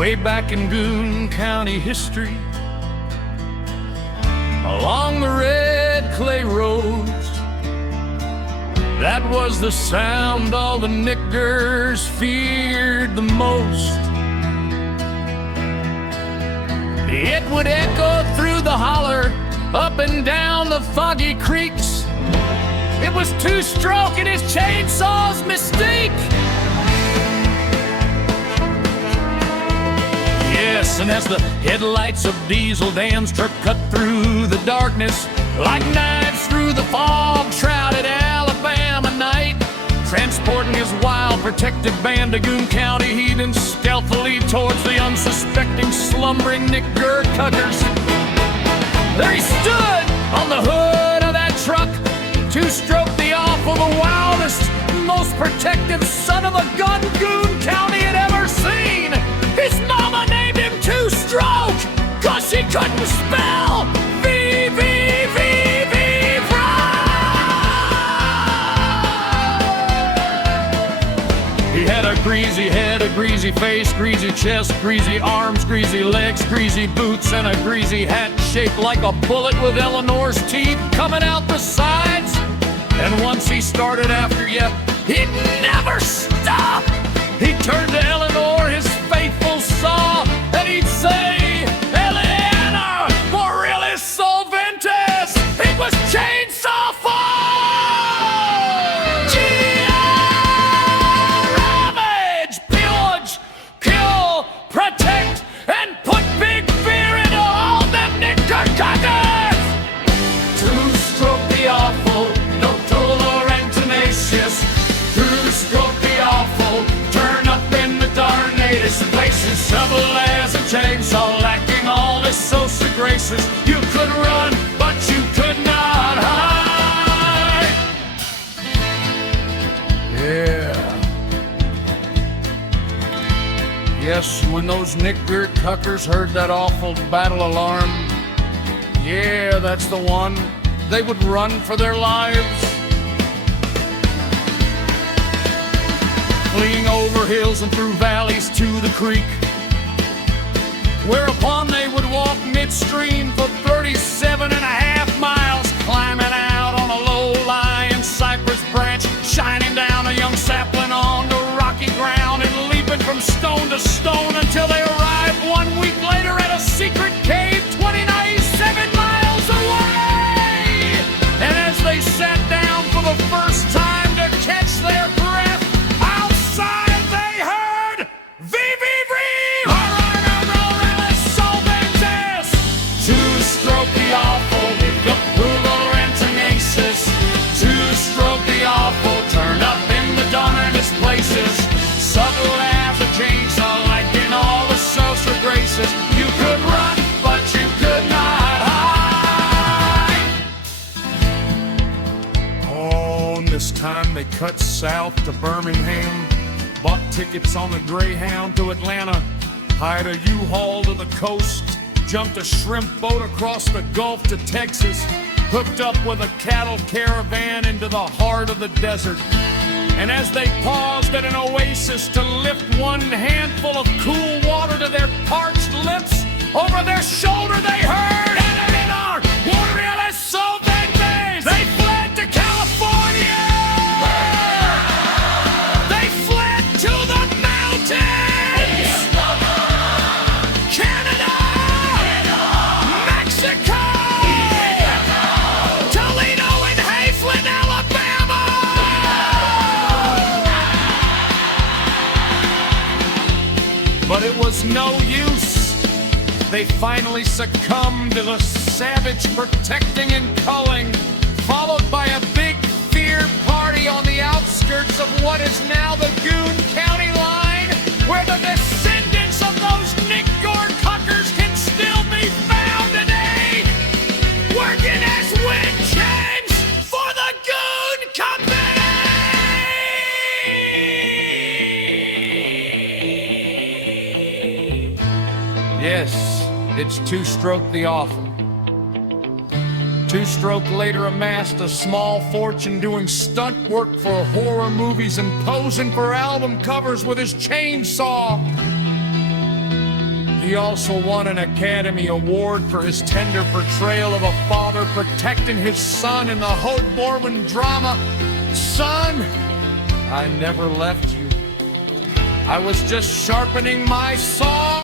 Way back in Goon County history, along the red clay roads, that was the sound all the niggers feared the most. It would echo through the holler, up and down the foggy creeks. It was Two-Stroke and his chainsaw's mystique. Yes, and as the headlights of Diesel Dan's truck cut through the darkness like knives through the fog-shrouded Alabama night, transporting his wild protected band to Goon County, heading stealthily towards the unsuspecting slumbering nigger cutters. There he stood on the hood of that truck, Two-Stroke the awful, the wildest, most protective son of a gun Goon County had ever seen. His mama named him Two-Stroke, 'cause she couldn't spell V-V-V-V He had a greasy head, a greasy face, greasy chest, greasy arms, greasy legs, greasy boots, and a greasy hat shaped like a bullet with Eleanor's teeth coming out the sides. And once he started after you, he'd never stop. He'd turn to Eleanor, his faithful saw, and he'd say, "Eleanor, Morellis Solventis!" It was Chainsaw Forge! Ravage, pillage, kill, protect, and put big fear into all them nigger-cutters! Two-Stroke the awful, no toler and tenacious. Two-Stroke the awful, turn up in the darnatest places. Shovel as a chainsaw, lacking all his social graces. You could run, but you could not hide. Yeah. Yes, when those nigger cuckers heard that awful battle alarm, yeah, that's the one, they would run for their lives. Fleeing over hills and through valleys to the creek, whereupon they would walk midstream for 37.5 miles, climbing out on a low-lying cypress branch, shining down a young sapling onto rocky ground, and leaping from stone to stone until they arrived 1 week later at a secret cave 27 miles away. And as they sat down for the first time to catch their breath, outside they heard V-V-V! Morellis Solventis! Two-Stroke the awful, the brutal and tenacious. Two-Stroke the awful, turn up in the darnest places. Subtle as a chainsaw, like in all the social graces. You could run, but you could not hide. Oh, and this time they cut south to Birmingham, bought tickets on the Greyhound to Atlanta, hired a U-Haul to the coast, jumped a shrimp boat across the Gulf to Texas, hooked up with a cattle caravan into the heart of the desert. And as they paused at an oasis to lift one handful of cool water to their parched lips, over their shoulder they heard, "Eleanor, Morellis Solventis!" They fled to California! They fled to the mountains! Canada! Mexico! Toledo and Hazelton, Alabama! But it was no use. They finally succumbed to the savage protecting and culling, followed by a big fear party on the outskirts of what is now the Goon County line, where the descendants of those nigger cuckers can still be found today, working as wind chains for the Goon Company! Yes, it's Two-Stroke the awful. Two-Stroke later amassed a small fortune doing stunt work for horror movies and posing for album covers with his chainsaw. He also won an Academy Award for his tender portrayal of a father protecting his son in the Hode Borman drama, Son, I Never Left You. I was just sharpening my saw.